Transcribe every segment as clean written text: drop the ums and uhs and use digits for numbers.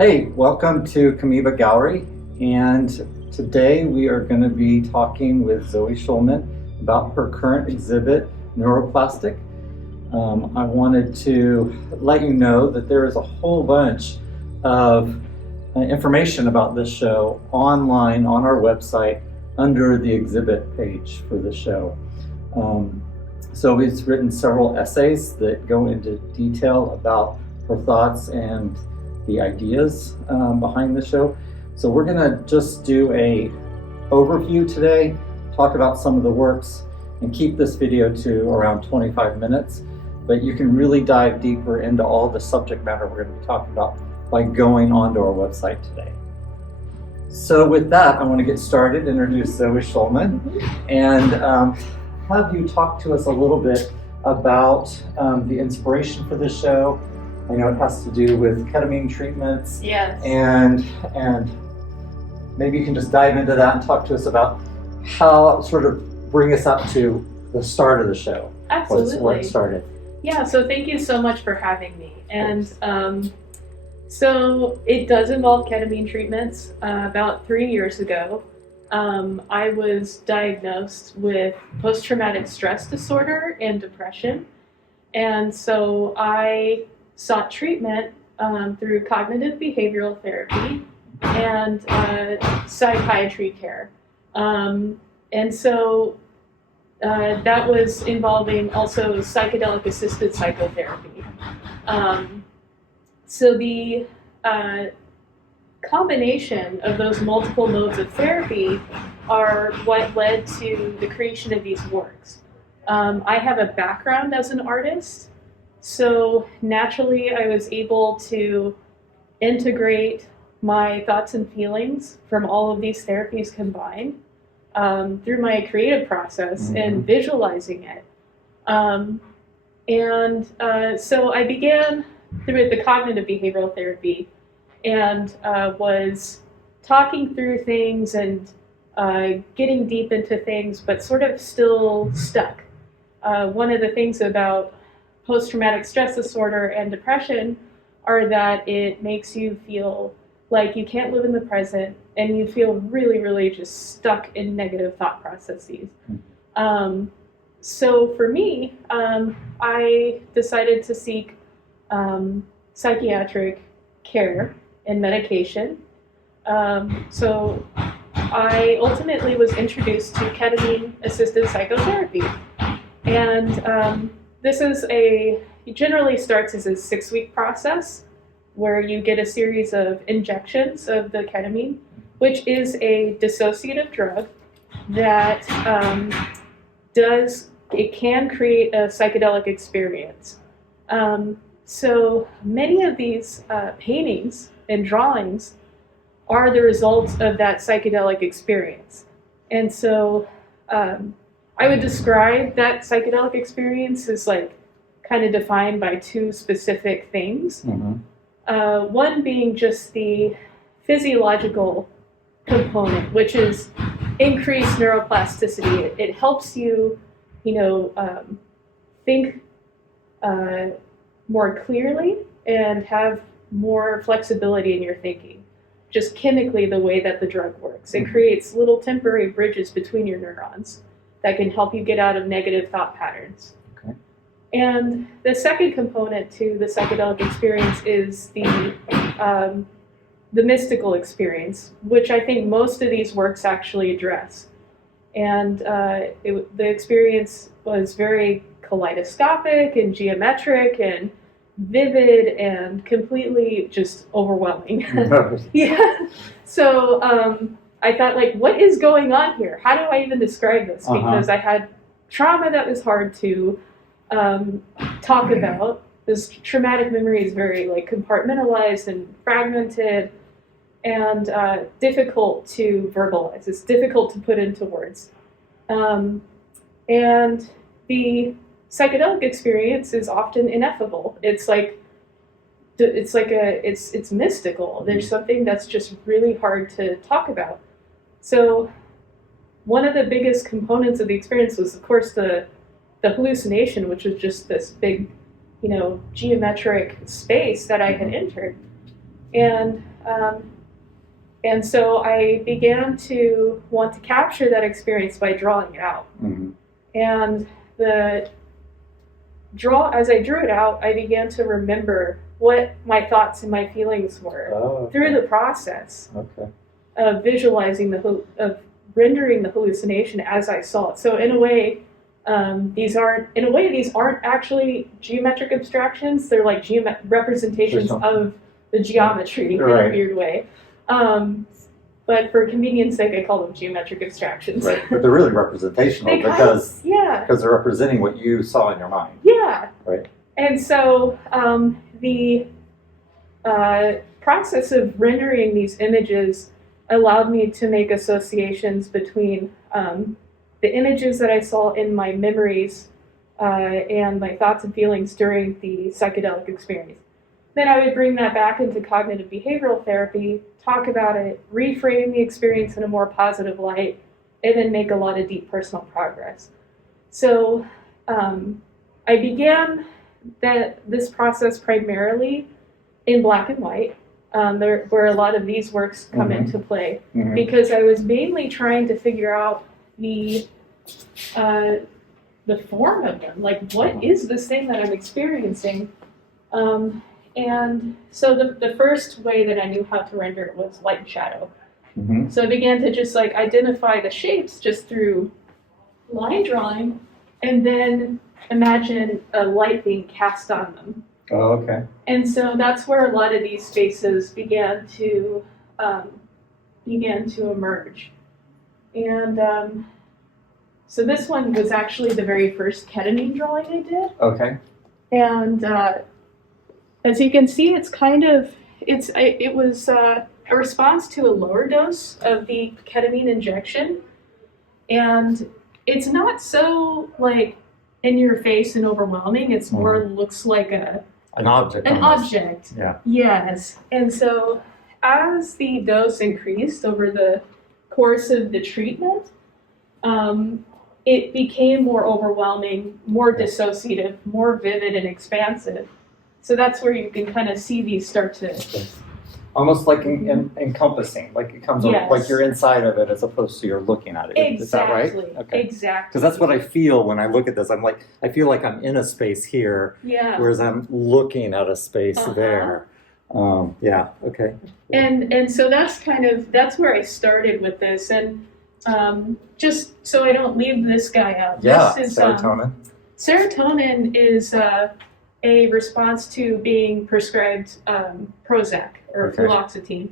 Hey, welcome to Camiba Gallery, and today we are going to be talking with Zoë Shulman about her current exhibit, Neuroplastic. I wanted to let you know that there is a whole bunch of information about this show online on our website under the exhibit page for the show. Zoe's written several essays that go into detail about her thoughts and the ideas behind the show. So we're gonna just do a overview today, talk about some of the works, and keep this video to around 25 minutes. But you can really dive deeper into all the subject matter we're gonna be talking about by going onto our website today. So with that, I wanna get started, introduce Zoë Shulman, and have you talk to us a little bit about the inspiration for this show. I know it has to do with ketamine treatments. Yes. And maybe you can just dive into that and talk to us about how, sort of bring us up to the start of the show. Absolutely. Where it started. Yeah, so thank you so much for having me. And so it does involve ketamine treatments. About 3 years ago, I was diagnosed with post-traumatic stress disorder and depression. And so I sought treatment through cognitive behavioral therapy and psychiatry care. And so that was involving also psychedelic assisted psychotherapy. So the combination of those multiple modes of therapy are what led to the creation of these works. I have a background as an artist. So naturally, I was able to integrate my thoughts and feelings from all of these therapies combined through my creative process and visualizing it. So I began through the cognitive behavioral therapy and was talking through things and getting deep into things, but sort of still stuck. One of the things about post-traumatic stress disorder and depression are that it makes you feel like you can't live in the present and you feel really, really just stuck in negative thought processes. So for me, I decided to seek psychiatric care and medication. So I ultimately was introduced to ketamine-assisted psychotherapy. And this is it generally starts as a 6-week process where you get a series of injections of the ketamine, which is a dissociative drug that it can create a psychedelic experience. So many of these paintings and drawings are the results of that psychedelic experience. And so I would describe that psychedelic experience as like kind of defined by 2 specific things. One being just the physiological component, which is increased neuroplasticity. It helps you, think more clearly and have more flexibility in your thinking. Just chemically, the way that the drug works. It creates little temporary bridges between your neurons that can help you get out of negative thought patterns. Okay. And the second component to the psychedelic experience is the mystical experience, which I think most of these works actually address. And the experience was very kaleidoscopic and geometric and vivid and completely just overwhelming. Yeah. So I thought, like, what is going on here? How do I even describe this? Because I had trauma that was hard to talk about. This traumatic memory is very compartmentalized and fragmented and difficult to verbalize. It's difficult to put into words. And the psychedelic experience is often ineffable. It's mystical. There's something that's just really hard to talk about. So one of the biggest components of the experience was, of course, the hallucination, which was just this big, geometric space that I had entered. And And so I began to want to capture that experience by drawing it out. Mm-hmm. And as I drew it out, I began to remember what my thoughts and my feelings were through the process of visualizing of rendering the hallucination as I saw it. So in a way, these aren't actually geometric abstractions. They're like representations of the geometry in a weird way. But for convenience sake, I call them geometric abstractions. Right, but they're really representational because they're representing what you saw in your mind. Yeah. Right. And so the process of rendering these images allowed me to make associations between the images that I saw in my memories and my thoughts and feelings during the psychedelic experience. Then I would bring that back into cognitive behavioral therapy, talk about it, reframe the experience in a more positive light, and then make a lot of deep personal progress. So I began this process primarily in black and white, where a lot of these works come into play, because I was mainly trying to figure out the form of them, like what is this thing that I'm experiencing? And so the first way that I knew how to render it was light and shadow. Mm-hmm. So I began to just like identify the shapes just through line drawing, and then imagine a light being cast on them. Oh, okay. And so that's where a lot of these spaces began to emerge. And so this one was actually the very first ketamine drawing I did. Okay. And as you can see, it was a response to a lower dose of the ketamine injection, and it's not so like in your face and overwhelming. It's more looks like an object. An object. Yeah. Yes. And so as the dose increased over the course of the treatment, it became more overwhelming, more dissociative, more vivid and expansive. So that's where you can kind of see these start to... Almost like encompassing, like it comes over, like you're inside of it as opposed to you're looking at it. Exactly. Is that right? Okay. Exactly. Because that's what I feel when I look at this. I feel like I'm in a space here, whereas I'm looking at a space there. Okay. And so that's where I started with this. And just so I don't leave this guy out. Yeah, this is, serotonin. Serotonin is a response to being prescribed Prozac or fluoxetine,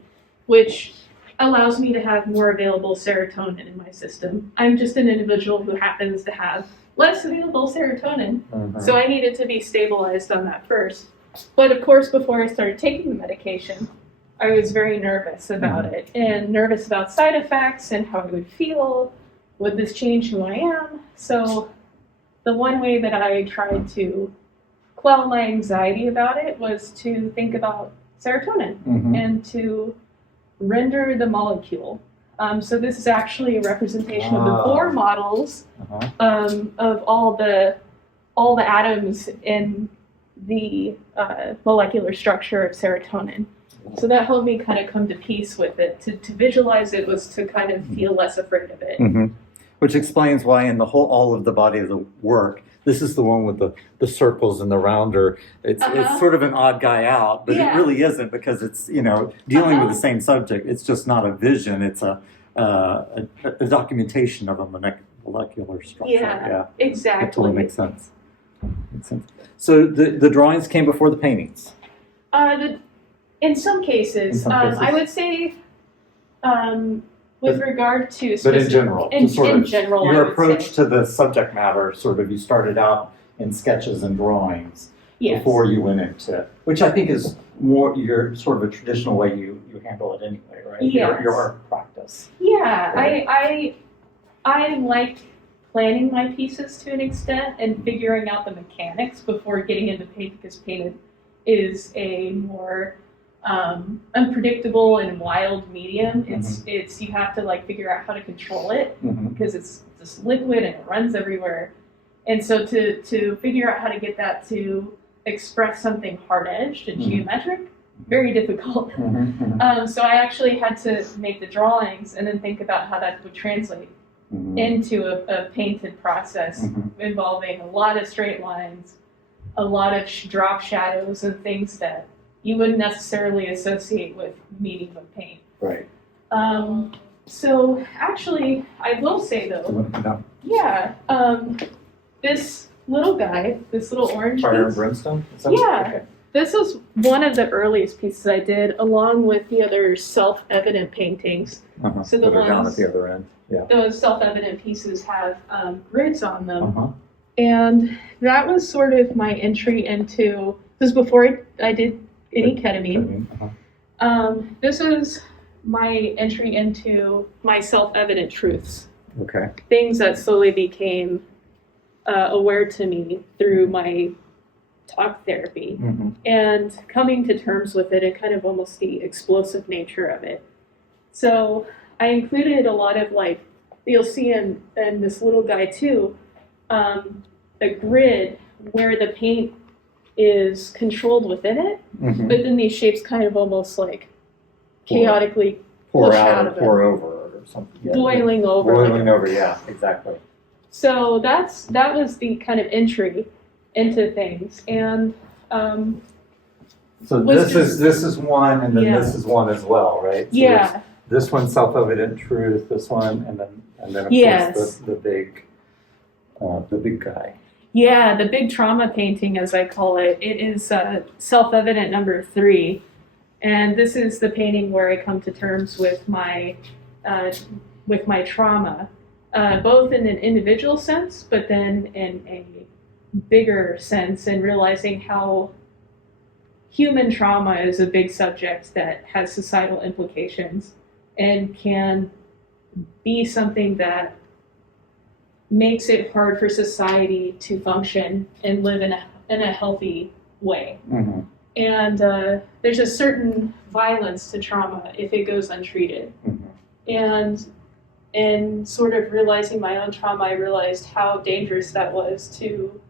which allows me to have more available serotonin in my system. I'm just an individual who happens to have less available serotonin, so I needed to be stabilized on that first. But of course, before I started taking the medication, I was very nervous about it, and nervous about side effects and how I would feel. Would this change who I am? So the one way that I tried to quell my anxiety about it was to think about serotonin and to render the molecule. So this is actually a representation of the Bohr models of all the atoms in the molecular structure of serotonin. So that helped me kind of come to peace with it. To visualize it was to kind of feel less afraid of it. Which explains why in all of the body of the work, this is the one with the circles and the rounder. It's sort of an odd guy out, but it really isn't, because it's dealing with the same subject. It's just not a vision. It's a documentation of a molecular structure. Yeah, exactly. That totally makes sense. So the drawings came before the paintings? In some cases. I would say with regard to but in general, in general, your approach to the subject matter, sort of, you started out in sketches and drawings before you went into, which I think is more your sort of a traditional way you handle it anyway, right? Yes. Your art practice. Yeah, right? I like planning my pieces to an extent and figuring out the mechanics before getting into paint, because painted is a more unpredictable and wild medium. It's you have to like figure out how to control it, because it's just liquid and it runs everywhere. And so to figure out how to get that to express something hard-edged and geometric very difficult. Mm-hmm. So I actually had to make the drawings and then think about how that would translate into a painted process involving a lot of straight lines, a lot of drop shadows and things that you wouldn't necessarily associate with medium of paint. Right. So actually, I will say though, this little guy, this little orange Fire and piece, Brimstone? Okay. This was one of the earliest pieces I did, along with the other self-evident paintings. So the that are down at ones, the other end. Yeah. those self-evident pieces have grids on them. And that was sort of my entry into, this was before I did any ketamine. This was my entry into my self-evident truths. Okay. Things that slowly became aware to me through my talk therapy and coming to terms with it and kind of almost the explosive nature of it. So I included a lot of, like, you'll see in this little guy too, a grid where the paint is controlled within it, but then these shapes kind of almost like chaotically pour push out or of pour it. over or something. Yeah. Boiling over. Boiling over, yeah, exactly. So that was the kind of entry into things, and so this is one, and then this is one as well, right? So yeah. This one's self-evident truth. This one, and then of course the big guy. Yeah, the big trauma painting, as I call it. It is self-evident number 3, and this is the painting where I come to terms with my trauma, both in an individual sense, but then in a bigger sense, and realizing how human trauma is a big subject that has societal implications and can be something that makes it hard for society to function and live in a healthy way. And there's a certain violence to trauma if it goes untreated. And in sort of realizing my own trauma, I realized how dangerous that was to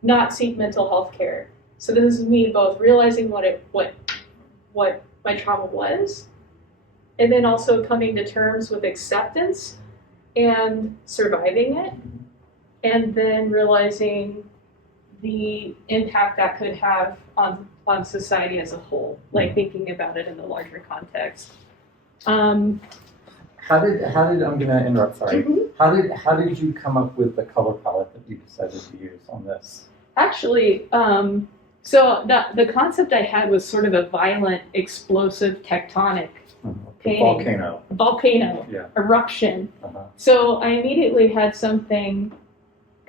not seek mental health care. So this is me both realizing what my trauma was, and then also coming to terms with acceptance and surviving it, and then realizing the impact that could have on society as a whole, like thinking about it in the larger context. How did I'm gonna interrupt, sorry. How did you come up with the color palette that you decided to use on this? Actually, so the concept I had was sort of a violent, explosive, tectonic painting. Volcano, eruption. So I immediately had something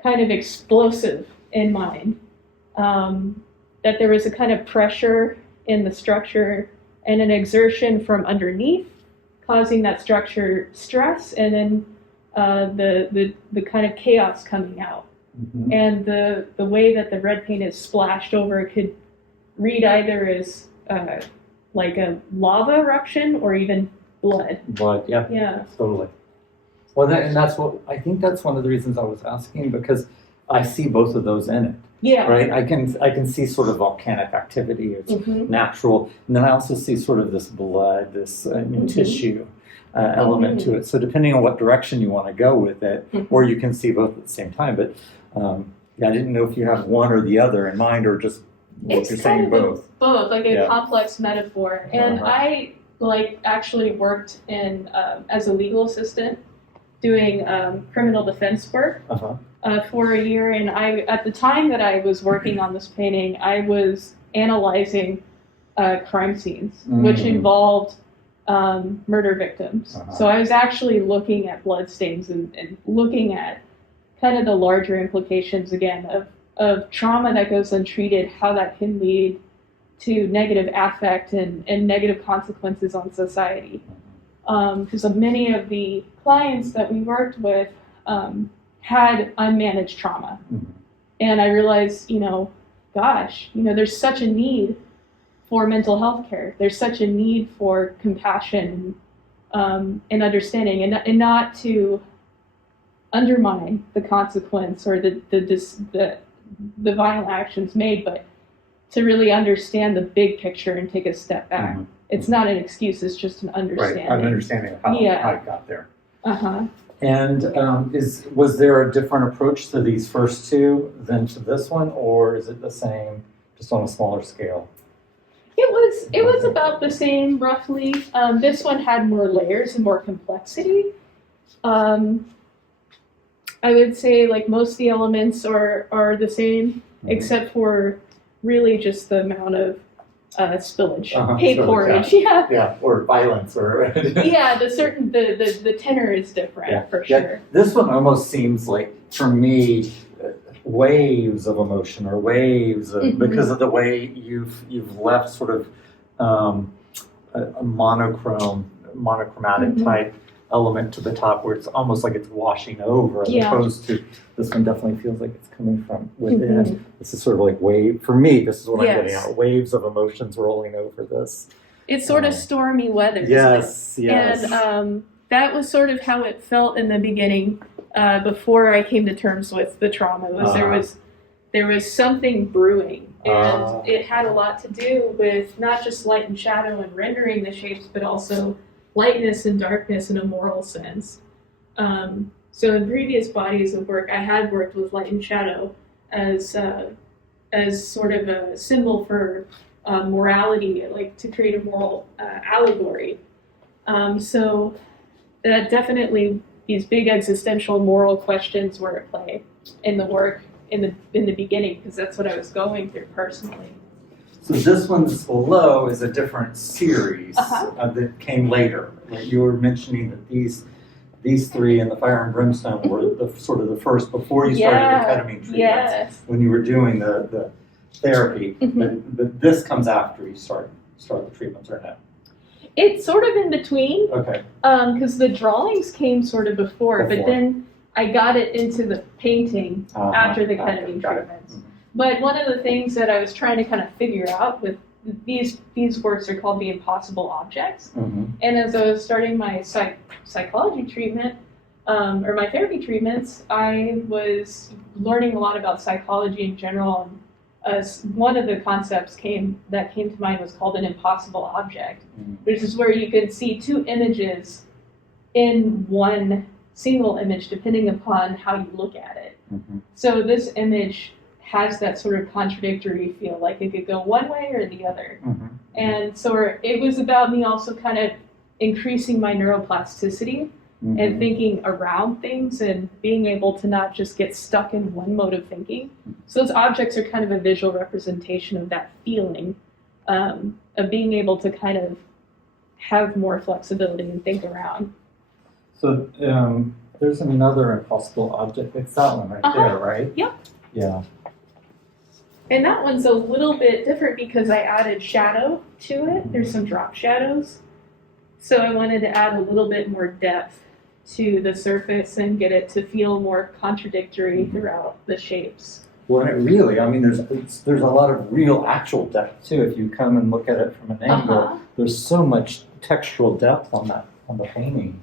kind of explosive in mind, that there was a kind of pressure in the structure and an exertion from underneath, causing that structure stress, and then the kind of chaos coming out. And the way that the red paint is splashed over could read either as like a lava eruption or even blood. Blood, yeah, totally. Well, that's one of the reasons I was asking, because I see both of those in it. Yeah. Right. I can see sort of volcanic activity. It's natural, and then I also see sort of this blood, this tissue element to it. So depending on what direction you want to go with it, or you can see both at the same time. But I didn't know if you have one or the other in mind, or just you're saying both. Both, like a complex metaphor. And I actually worked in as a legal assistant doing criminal defense work. For a year, and at the time that I was working on this painting, I was analyzing crime scenes, which involved murder victims. So I was actually looking at bloodstains and looking at kind of the larger implications, again, of trauma that goes untreated, how that can lead to negative affect and negative consequences on society. Because many of the clients that we worked with had unmanaged trauma. And I realized, there's such a need for mental health care. There's such a need for compassion and understanding, and not to undermine the consequence or the violent actions made, but to really understand the big picture and take a step back. Mhm. It's not an excuse, it's just an understanding. Right, an understanding of how it got there. Uh-huh. And was there a different approach to these first two than to this one, or is it the same, just on a smaller scale? It was about the same, roughly. This one had more layers and more complexity. I would say like most of the elements are the same, except for really just the amount of spillage, paint porridge, yeah, or violence, or yeah, the tenor is different for sure. Yeah. This one almost seems like, for me, waves of emotion or waves of, because of the way you've left sort of a monochromatic type element to the top, where it's almost like it's washing over, as opposed to this one definitely feels like it's coming from within. This is sort of like wave, for me, this is what I'm getting at, waves of emotions rolling over this. It's sort of stormy weather. Yes. And that was sort of how it felt in the beginning, before I came to terms with the trauma. There was something brewing, and it had a lot to do with not just light and shadow and rendering the shapes, but also lightness and darkness in a moral sense. So in previous bodies of work, I had worked with light and shadow as sort of a symbol for morality, like to create a moral allegory. So that definitely, these big existential moral questions were at play in the work in the beginning, because that's what I was going through personally. So this one that's below is a different series that came later. Like you were mentioning that these three in the Fire and Brimstone were the sort of the first before you started the ketamine treatments, when you were doing the therapy. But this comes after you start the treatments, or no? It's sort of in between. Okay. Because the drawings came sort of before, but then I got it into the painting after the ketamine treatments. But one of the things that I was trying to kind of figure out with these works are called the impossible objects. And as I was starting my psychology treatment, or my therapy treatments, I was learning a lot about psychology in general. And one of the concepts that came to mind was called an impossible object, which is where you can see two images in one single image, depending upon how you look at it. So this image has that sort of contradictory feel, like it could go one way or the other. And so it was about me also kind of increasing my neuroplasticity and thinking around things and being able to not just get stuck in one mode of thinking. So those objects are kind of a visual representation of that feeling, of being able to kind of have more flexibility and think around. So there's another impossible object. It's that one right there, right? Yep. Yeah. And that one's a little bit different because I added shadow to it. There's some drop shadows. So I wanted to add a little bit more depth to the surface and get it to feel more contradictory throughout the shapes. Well, and it really, I mean, there's a lot of real actual depth too. If you come and look at it from an angle, there's so much textural depth on the painting.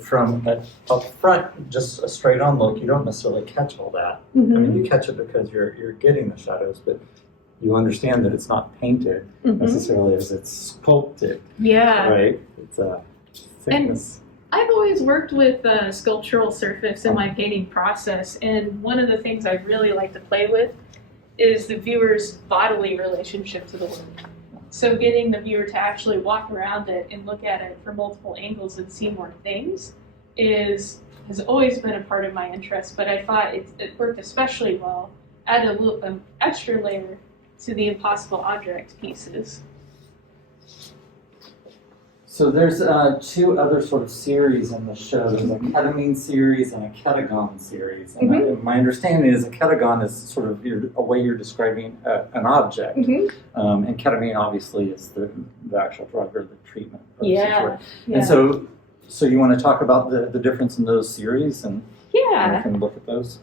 From up front, just a straight on look, you don't necessarily catch all that. I mean, you catch it because you're getting the shadows, but you understand that it's not painted necessarily as it's sculpted. Yeah. Right? It's a thickness. And I've always worked with sculptural surface in my painting process, and one of the things I really like to play with is the viewer's bodily relationship to the work. So getting the viewer to actually walk around it and look at it from multiple angles and see more things has always been a part of my interest, but I thought it worked especially well. Add a little extra layer to the impossible object pieces. So there's two other sort of series in the show. There's a ketamine series and a ketagon series. And my understanding is a ketagon is sort of a way you're describing an object. And ketamine obviously is the actual drug or the treatment. And so you want to talk about the difference in those series, and we can look at those?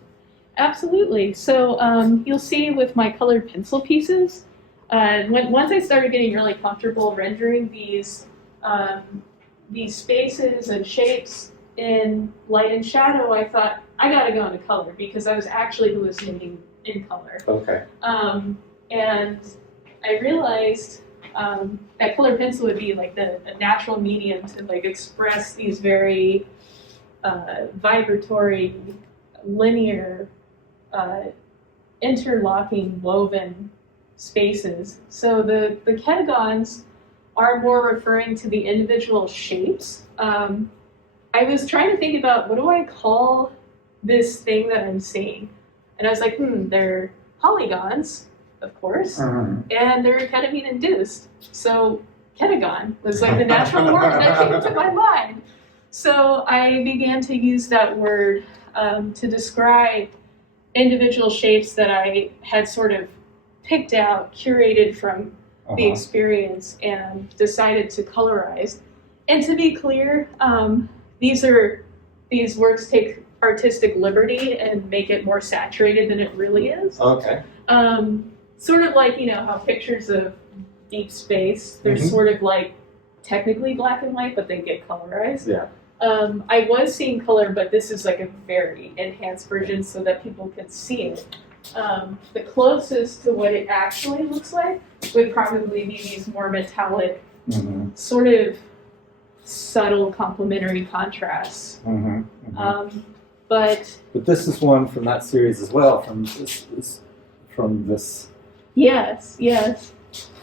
Absolutely. So you'll see with my colored pencil pieces, once I started getting really comfortable rendering these spaces and shapes in light and shadow, I thought I got to go into color because I was actually hallucinating in color. Okay. And I realized that colored pencil would be like a natural medium to like express these very vibratory, linear, interlocking, woven spaces. So the ketagons are more referring to the individual shapes. I was trying to think about what do I call this thing that I'm seeing, and I was like, they're polygons, of course, and they're ketamine induced. So ketagon was like the natural word that came to my mind. So I began to use that word to describe individual shapes that I had sort of picked out, curated from the experience, and decided to colorize. And to be clear, these works take artistic liberty and make it more saturated than it really is. Okay. Sort of like, how pictures of deep space, they're sort of like technically black and white, but they get colorized. Yeah. I was seeing color, but this is like a very enhanced version so that people can see it. The closest to what it actually looks like would probably be these more metallic, sort of subtle complementary contrasts. But this is one from that series as well, from this. Yes.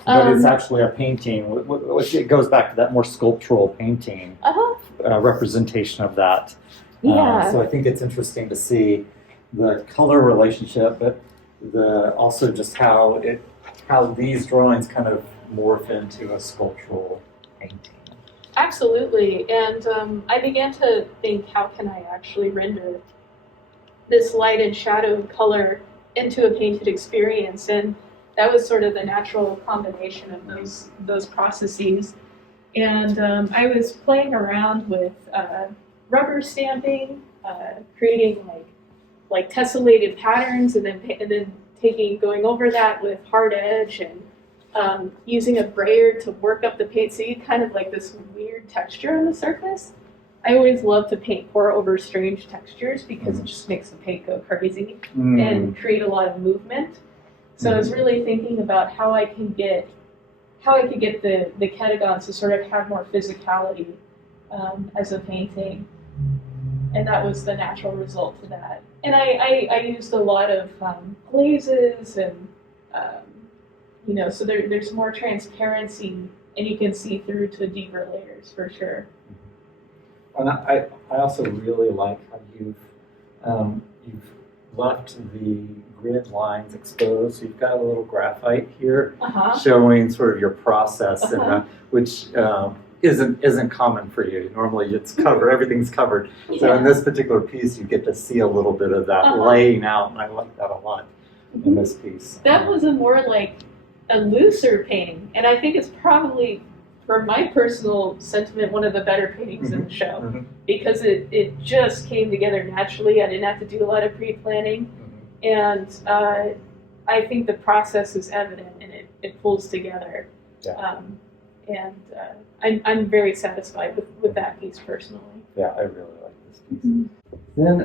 But it's actually a painting. It goes back to that more sculptural painting representation of that. Yeah. So I think it's interesting to see the color relationship, but also just how these drawings kind of morph into a sculptural painting. Absolutely, and I began to think, how can I actually render this light and shadow and color into a painted experience? And that was sort of the natural combination of those processes. And I was playing around with rubber stamping, creating like tessellated patterns, and then going over that with hard edge and using a brayer to work up the paint, so you kind of like this weird texture on the surface. I always love to paint pour over strange textures because it just makes the paint go crazy and create a lot of movement. So I was really thinking about how I could get the ketagons to sort of have more physicality as a painting, and that was the natural result to that. And I used a lot of glazes and so there's more transparency, and you can see through to deeper layers for sure. And I also really like how you've left the grid lines exposed. So you've got a little graphite here showing sort of your process, and which isn't common for you. Normally it's covered, everything's covered. So in this particular piece, you get to see a little bit of that laying out, and I like that a lot in this piece. That was a more like a looser painting, and I think it's probably, for my personal sentiment, one of the better paintings in the show, because it just came together naturally. I didn't have to do a lot of pre-planning, and I think the process is evident, and it pulls together. I'm very satisfied with that piece personally. Yeah, I really like this piece. Then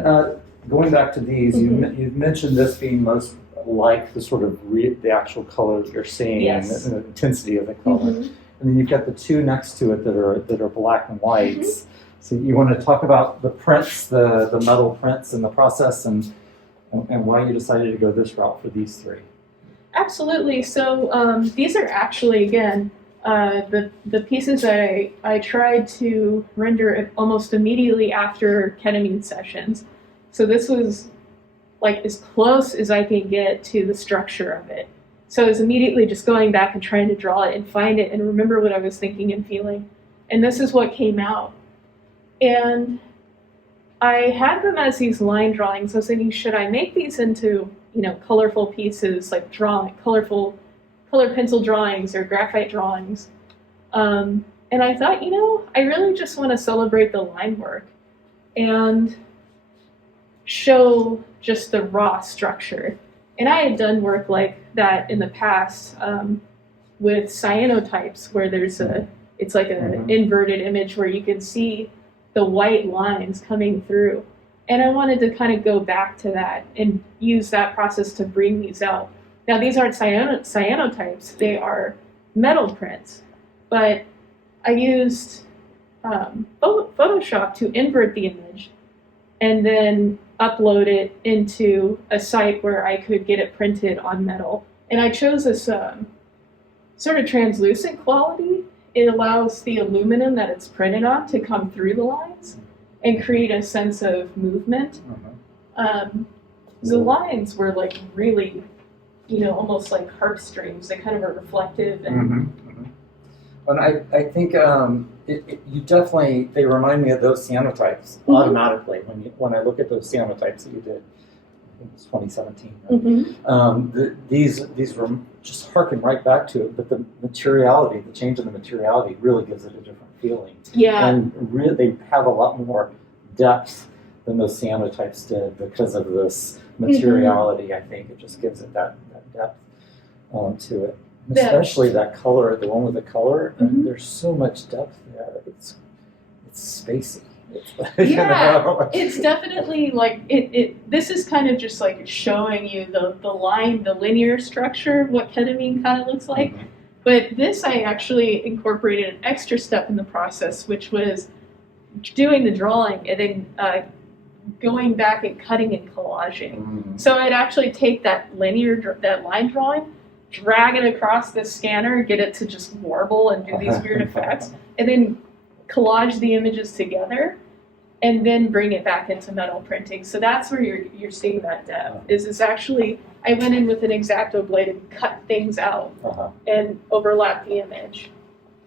going back to these, you've mentioned this being most like the sort of the actual color that you're seeing and the intensity of the color. And then you've got the two next to it that are black and whites. So you want to talk about the prints, the metal prints, and the process, and why you decided to go this route for these three. Absolutely. So these are actually, again, the pieces I tried to render almost immediately after ketamine sessions. So this was like as close as I can get to the structure of it. So I was immediately just going back and trying to draw it and find it and remember what I was thinking and feeling. And this is what came out. And I had them as these line drawings. I was thinking, should I make these into, colorful pieces, like color pencil drawings or graphite drawings? And I thought, I really just want to celebrate the line work and show just the raw structure. And I had done work like that in the past with cyanotypes, where it's like an inverted image where you can see the white lines coming through. And I wanted to kind of go back to that and use that process to bring these out. Now, these aren't cyanotypes, they are metal prints, but I used Photoshop to invert the image and then upload it into a site where I could get it printed on metal. And I chose this sort of translucent quality. It allows the aluminum that it's printed on to come through the lines and create a sense of movement. The lines were like really, almost like harpstrings. They kind of are reflective. And And I think you definitely, they remind me of those cyanotypes automatically when I look at those cyanotypes that you did. I think it was 2017. Right? These were just harken right back to it, but the materiality, the change in the materiality really gives it a different feeling. Yeah. And really, they have a lot more depth than those cyanotypes did because of this materiality. I think it just gives it that depth to it. Especially that color, the one with the color, there's so much depth there. It's spacey. It's definitely like this is kind of just like showing you the line, the linear structure, what ketamine kind of looks like. But this, I actually incorporated an extra step in the process, which was doing the drawing and then going back and cutting and collaging. So I'd actually take that line drawing, drag it across the scanner, get it to just warble and do these weird effects, and then collage the images together, and then bring it back into metal printing. So that's where you're seeing that depth. Is actually, I went in with an X-Acto blade and cut things out and overlapped the image.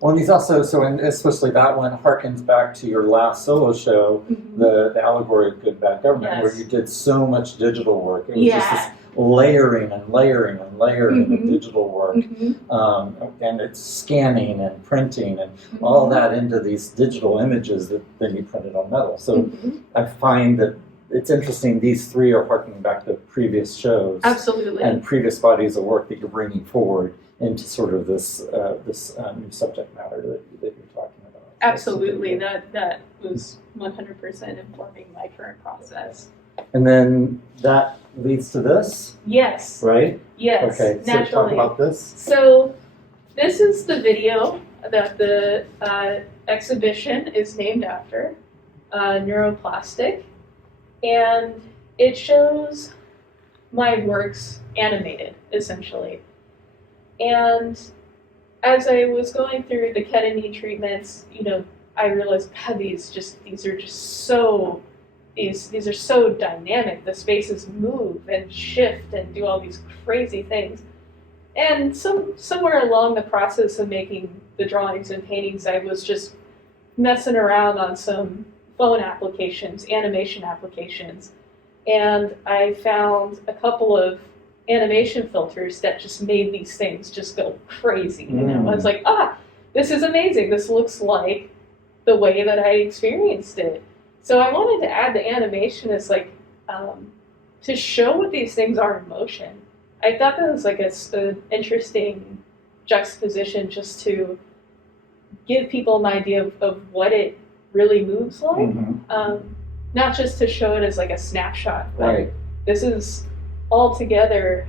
Well, and these also, and especially that one harkens back to your last solo show, the Allegory of Good Bad Government, where you did so much digital work. It was just this layering and layering and layering of digital work, and it's scanning and printing and all that into these digital images that then you printed on metal. So I find that it's interesting, these three are harkening back to previous shows. Absolutely. And previous bodies of work that you're bringing forward into sort of this new subject matter that you're talking about. Absolutely, that was 100% informing my current process. And then that leads to this? Yes. Right? Yes, okay, naturally. So talk about this. So this is the video that the exhibition is named after, Neuroplastic, and it shows my works animated, essentially. And as I was going through the ketamine treatments, I realized, God, these are so dynamic. The spaces move and shift and do all these crazy things. And somewhere along the process of making the drawings and paintings, I was just messing around on some phone applications, animation applications, and I found a couple of animation filters that just made these things just go crazy. I was like, this is amazing. This looks like the way that I experienced it. So I wanted to add the animation as like to show what these things are in motion. I thought that was like an interesting juxtaposition, just to give people an idea of what it really moves like. Not just to show it as like a snapshot, but this is altogether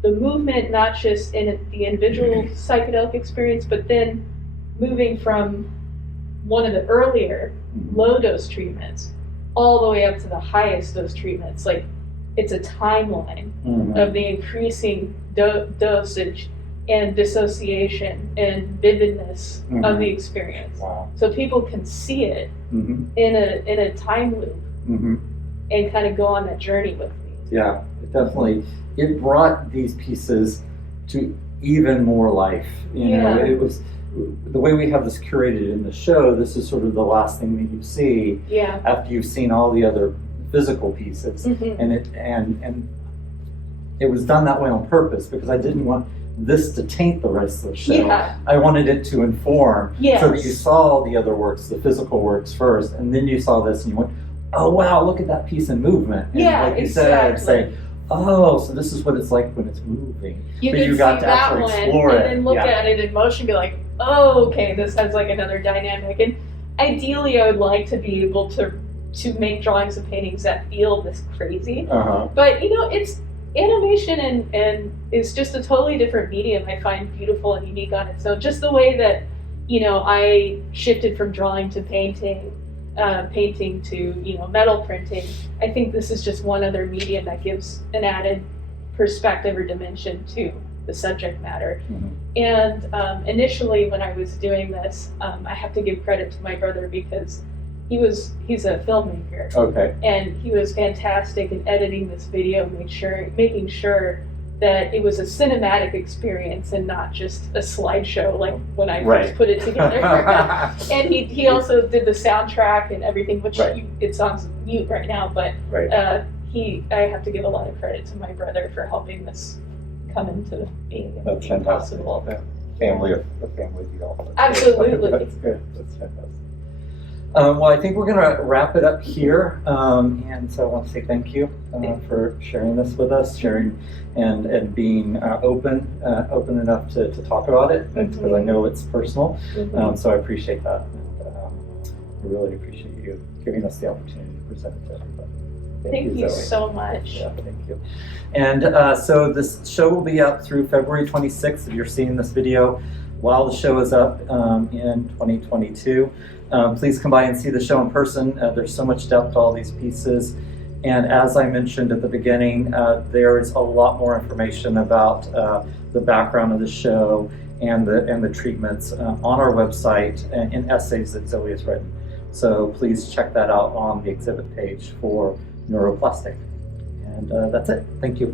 the movement, not just in the individual psychedelic experience, but then moving from one of the earlier low dose treatments all the way up to the highest dose treatments. Like, it's a timeline of the increasing dosage and dissociation and vividness of the experience. So people can see it in a time loop and kind of go on that journey with me. Yeah, it brought these pieces to even more life. It was the way we have this curated in the show. This is sort of the last thing that you see after you've seen all the other physical pieces, and it was done that way on purpose, because I didn't want this to taint the rest of the show. I wanted it to inform, so that you saw the other works, the physical works first, and then you saw this and you went, oh wow, look at that piece in movement. And like you said, say, oh, so this is what it's like when it's moving. But you got to actually explore it. And then look at it in motion, be like, oh, okay, this has like another dynamic. And ideally, I would like to be able to to make drawings and paintings that feel this crazy. Uh-huh. But it's animation and is just a totally different medium. I find beautiful and unique on its own. Just the way that I shifted from drawing to painting, painting to metal printing. I think this is just one other medium that gives an added perspective or dimension to the subject matter. Mm-hmm. And initially, when I was doing this, I have to give credit to my brother because he's a filmmaker. Okay. And he was fantastic in editing this video, making sure that it was a cinematic experience and not just a slideshow like when I first put it together. And he also did the soundtrack and everything, which it's on mute right now, but I have to give a lot of credit to my brother for helping this come into being. That's fantastic. Possible. Yeah. A family deal. Absolutely. That's good. That's fantastic. Well, I think we're going to wrap it up here, and so I want to say thank you for sharing this with us, sharing and being open enough to talk about it, because I know it's personal. So I appreciate that, and I really appreciate you giving us the opportunity to present it to everybody. Thank you Zoe. So much. Yeah, thank you. And so this show will be up through February 26th. If you're seeing this video while the show is up in 2022. Please come by and see the show in person. There's so much depth to all these pieces. And as I mentioned at the beginning, there is a lot more information about the background of the show and the treatments on our website in essays that Zoe has written. So please check that out on the exhibit page for Neuroplastic. And that's it. Thank you.